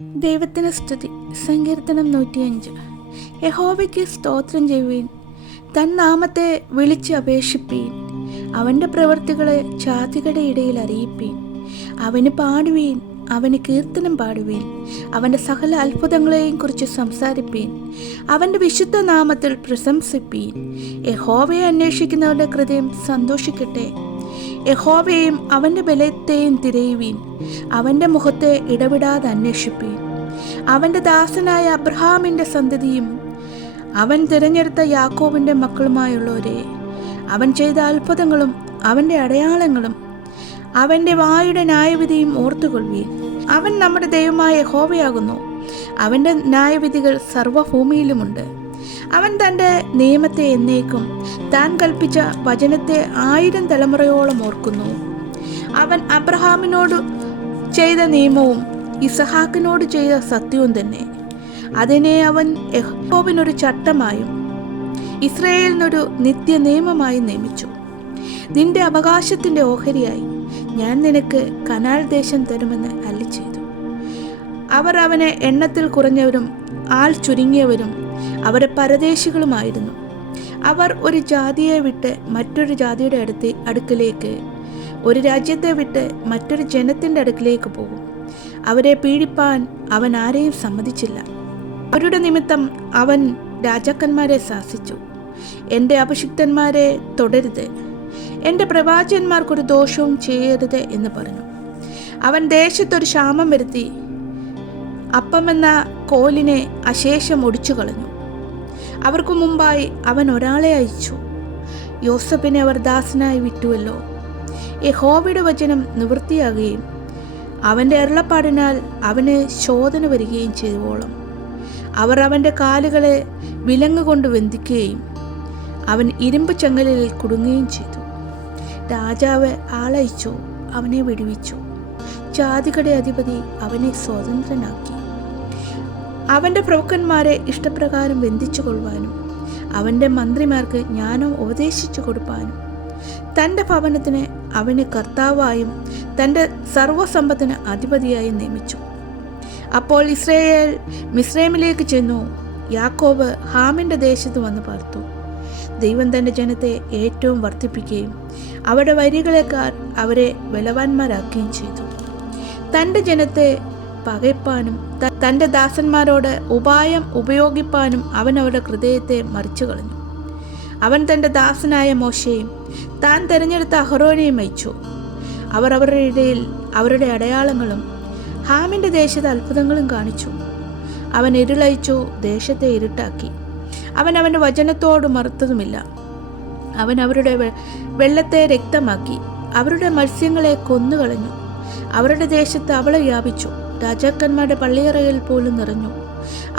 ദൈവത്തിന് സ്തുതി. സങ്കീർത്തനം 105. യഹോവയ്ക്ക് സ്തോത്രം ചെയ്യുവീൻ, തൻ നാമത്തെ വിളിച്ച് അപേക്ഷിപ്പീൻ. അവൻ്റെ പ്രവൃത്തികളെ ജാതികളുടെ ഇടയിൽ അറിയിപ്പീൻ. അവന് പാടുവീൻ, അവന് കീർത്തനം പാടുവീൻ. അവൻ്റെ സകല അത്ഭുതങ്ങളെയും കുറിച്ച് സംസാരിപ്പീൻ. അവൻ്റെ വിശുദ്ധ നാമത്തിൽ പ്രശംസിപ്പീൻ. യഹോവയെ അന്വേഷിക്കുന്നവരുടെ ഹൃദയം സന്തോഷിക്കട്ടെ. യഹോവയെയും അവൻ്റെ ബലത്തെയും തിരയുവീൻ. അവൻ്റെ മുഖത്തെ ഇടവിടാതെ അന്വേഷിപ്പീൻ. അവൻ്റെ ദാസനായ അബ്രഹാമിൻ്റെ സന്തതിയും അവൻ തിരഞ്ഞെടുത്ത യാക്കോബിൻ്റെ മക്കളുമായുള്ളവരെ, അവൻ ചെയ്ത അത്ഭുതങ്ങളും അവൻ്റെ അടയാളങ്ങളും അവൻ്റെ വായുടെ ന്യായവിധിയും ഓർത്തുകൊള്ളുവീൻ. അവൻ നമ്മുടെ ദൈവമായ യഹോവയാകുന്നു. അവൻ്റെ ന്യായവിധികൾ സർവ്വഭൂമിയിലുമുണ്ട്. അവൻ തൻ്റെ നിയമത്തെ എന്നേക്കും, താൻ കൽപ്പിച്ച വചനത്തെ 1000 തലമുറയോളം ഓർക്കുന്നു. അവൻ അബ്രഹാമിനോട് ചെയ്ത നിയമവും ഇസഹാക്കിനോട് ചെയ്ത സത്യവും തന്നെ. അതിനെ അവൻ യഹോവയ്ക്കൊരു ചട്ടമായും ഇസ്രായേലിനൊരു നിത്യ നിയമമായി നിയമിച്ചു. നിന്റെ അവകാശത്തിൻ്റെ ഓഹരിയായി ഞാൻ നിനക്ക് കനാൻ ദേശം തരുമെന്ന് അരുളിച്ചെയ്തു. അവർ അവനെ എണ്ണത്തിൽ കുറഞ്ഞവരും ആൾ ചുരുങ്ങിയവരും അവരെ പരദേശികളുമായിരുന്നു. അവർ ഒരു ജാതിയെ വിട്ട് മറ്റൊരു ജാതിയുടെ അടുക്കിലേക്ക്, ഒരു രാജ്യത്തെ വിട്ട് മറ്റൊരു ജനത്തിൻ്റെ അടുക്കിലേക്ക് പോകും. അവരെ പീഡിപ്പാൻ അവൻ ആരെയും സമ്മതിച്ചില്ല. അവരുടെ നിമിത്തം അവൻ രാജാക്കന്മാരെ ശാസിച്ചു. എൻ്റെ അഭിഷിക്തന്മാരെ തൊടരുത്, എൻ്റെ പ്രവാചകന്മാർക്കൊരു ദോഷവും ചെയ്യരുത് എന്ന് പറഞ്ഞു. അവൻ ദേശത്തൊരു ക്ഷാമം വരുത്തി അപ്പമെന്ന കോലിനെ അശേഷം ഒടിച്ചു കളഞ്ഞു. അവർക്ക് മുമ്പായി അവൻ ഒരാളെ അയച്ചു. യോസഫിനെ അവർ ദാസനായി വിറ്റുവല്ലോ. യഹോവയുടെ വചനം നിവൃത്തിയാകുകയും അവൻ്റെ അരുളപ്പാടിനാൽ അവന് ശോധന വരികയും ചെയ്തുവോളം അവർ അവൻ്റെ കാലുകളെ വിലങ്ങുകൊണ്ട് ബന്ധിക്കുകയും അവൻ ഇരുമ്പ് ചങ്ങലിൽ കുടുങ്ങുകയും ചെയ്തു. രാജാവ് ആളയച്ചു, അവനെ വിടുവിച്ചു. ജാതികളുടെ അധിപതി അവനെ സ്വതന്ത്രനാക്കി. അവൻ്റെ പ്രഭുക്കന്മാരെ ഇഷ്ടപ്രകാരം ബന്ധിച്ചു കൊള്ളുവാനും അവൻ്റെ മന്ത്രിമാർക്ക് ജ്ഞാനം ഉപദേശിച്ചു കൊടുപ്പാനും തൻ്റെ ഭവനത്തിന് അവന് കർത്താവായും തൻ്റെ സർവ്വസമ്പത്തിന് അധിപതിയായും നിയമിച്ചു. അപ്പോൾ ഇസ്രായേൽ മിസ്രൈമിലേക്ക് ചെന്നു. യാക്കോബ് ഹാമിൻ്റെ ദേശത്ത് വന്ന് പാർത്തു. ദൈവം തൻ്റെ ജനത്തെ ഏറ്റവും വർദ്ധിപ്പിക്കുകയും അവരുടെ വരികളെക്കാൾ അവരെ ബലവാന്മാരാക്കുകയും ചെയ്തു. തൻ്റെ ജനത്തെ പകയ്പ്പാനും തൻ്റെ ദാസന്മാരോട് ഉപായം ഉപയോഗിപ്പാനും അവൻ അവരുടെ ഹൃദയത്തെ മറിച്ചു കളഞ്ഞു. അവൻ തൻ്റെ ദാസനായ മോശെയും താൻ തിരഞ്ഞെടുത്ത അഹരോനെയും അയച്ചു. അവർ അവരുടെ ഇടയിൽ അവരുടെ അടയാളങ്ങളും ഹാമിൻ്റെ ദേശത്തെ അത്ഭുതങ്ങളും കാണിച്ചു. അവൻ ഇരുളയച്ചു, ദേശത്തെ ഇരുട്ടാക്കി. അവൻ അവൻ്റെ വചനത്തോട് മറുത്തതുമില്ല. അവൻ അവരുടെ വെള്ളത്തെ രക്തമാക്കി, അവരുടെ മത്സ്യങ്ങളെ കൊന്നുകളഞ്ഞു. അവരുടെ ദേശത്ത് അവള വ്യാപിച്ചു, രാജാക്കന്മാരുടെ പള്ളിയറയിൽ പോലും നിറഞ്ഞു.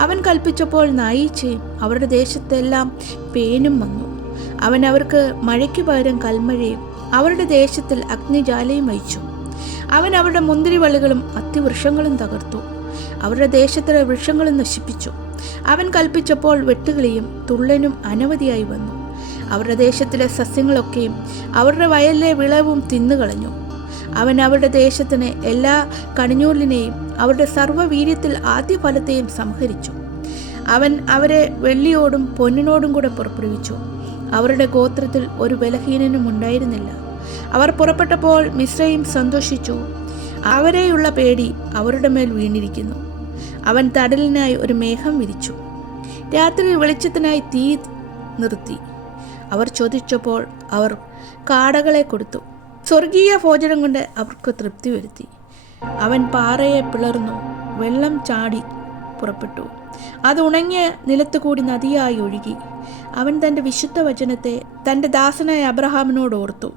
അവൻ കൽപ്പിച്ചപ്പോൾ നായീച്ചയും അവരുടെ ദേശത്തെല്ലാം പേനും വന്നു. അവൻ അവർക്ക് മഴയ്ക്ക് പകരം കൽമഴയും അവരുടെ ദേശത്തിൽ അഗ്നിജാലയും അയച്ചു. അവൻ അവരുടെ മുന്തിരിവള്ളികളും അത്തിവൃക്ഷങ്ങളും തകർത്തു, അവരുടെ ദേശത്തിലെ വൃക്ഷങ്ങളും നശിപ്പിച്ചു. അവൻ കൽപ്പിച്ചപ്പോൾ വെട്ടുകിളിയും തുള്ളനും അനവധിയായി വന്നു. അവരുടെ ദേശത്തിലെ സസ്യങ്ങളൊക്കെയും അവരുടെ വയലിലെ വിളവും തിന്നുകളഞ്ഞു. അവൻ അവരുടെ ദേശത്തിന് എല്ലാ കണിഞ്ഞൂലിനെയും അവരുടെ സർവ്വവീര്യത്തിൽ ആദ്യഫലത്തെയും സംഹരിച്ചു. അവൻ അവരെ വെള്ളിയോടും പൊന്നിനോടും കൂടെ പുറപ്പെടുവിച്ചു. അവരുടെ ഗോത്രത്തിൽ ഒരു ബലഹീനനും ഉണ്ടായിരുന്നില്ല. അവർ പുറപ്പെട്ടപ്പോൾ മിസ്രയീം സന്തോഷിച്ചു. അവരെയുള്ള പേടി അവരുടെ മേൽ വീണിരിക്കുന്നു. അവൻ തടലിനായി ഒരു മേഘം വിരിച്ചു, രാത്രി വെളിച്ചത്തിനായി തീ നിർത്തി. അവർ ചോദിച്ചപ്പോൾ അവർ കാടകളെ കൊടുത്തു. സ്വർഗീയ ഭോജനം കൊണ്ട് അവർക്ക് തൃപ്തി വരുത്തി. അവൻ പാറയെ പിളർന്നു, വെള്ളം ചാടി പുറപ്പെട്ടു. അത് ഉണങ്ങിയ നിലത്തുകൂടി നദിയായി ഒഴുകി. അവൻ തൻ്റെ വിശുദ്ധ വചനത്തെ തൻ്റെ ദാസനായ അബ്രഹാമിനോട് ഓർത്തു.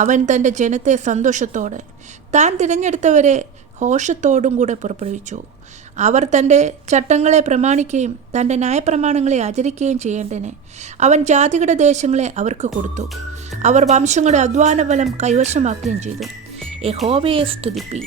അവൻ തൻ്റെ ജനത്തെ സന്തോഷത്തോടെ താൻ തിരഞ്ഞെടുത്തവരെ ഹോഷത്തോടും കൂടെ പുറപ്പെടുവിച്ചു. അവർ തൻ്റെ ചട്ടങ്ങളെ പ്രമാണിക്കുകയും തൻ്റെ ന്യായപ്രമാണങ്ങളെ ആചരിക്കുകയും ചെയ്യേണ്ടതിന് അവൻ ജാതികളുടെ ദേശങ്ങളെ അവർക്ക് കൊടുത്തു. അവർ വംശങ്ങളുടെ അധ്വാനഫലം കൈവശമാക്കുകയും ചെയ്തു. യഹോവയെ സ്തുതിപ്പി.